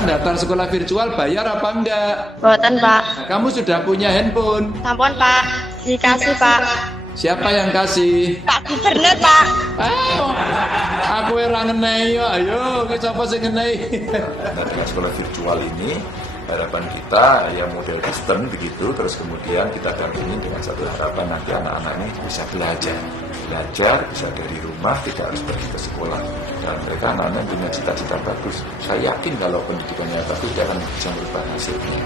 Sekarang daftar sekolah virtual bayar apa enggak? Boten, Pak. Kamu sudah punya handphone? Sampun, Pak. Dikasih, Pak. Siapa yang kasih? Pak Gubernur, Pak. Aku ora ngenei yo, ayo ki sapa sing ngenei? Nah, dengan sekolah virtual ini harapan kita ya model Kristen begitu, terus kemudian kita dampingi dengan satu harapan nanti anak-anak ini bisa belajar bisa dari rumah, tidak harus pergi ke sekolah, dan mereka anak-anak punya cita-cita bagus. Saya yakin kalau pendidikannya bagus dia akan bisa merubah nasibnya.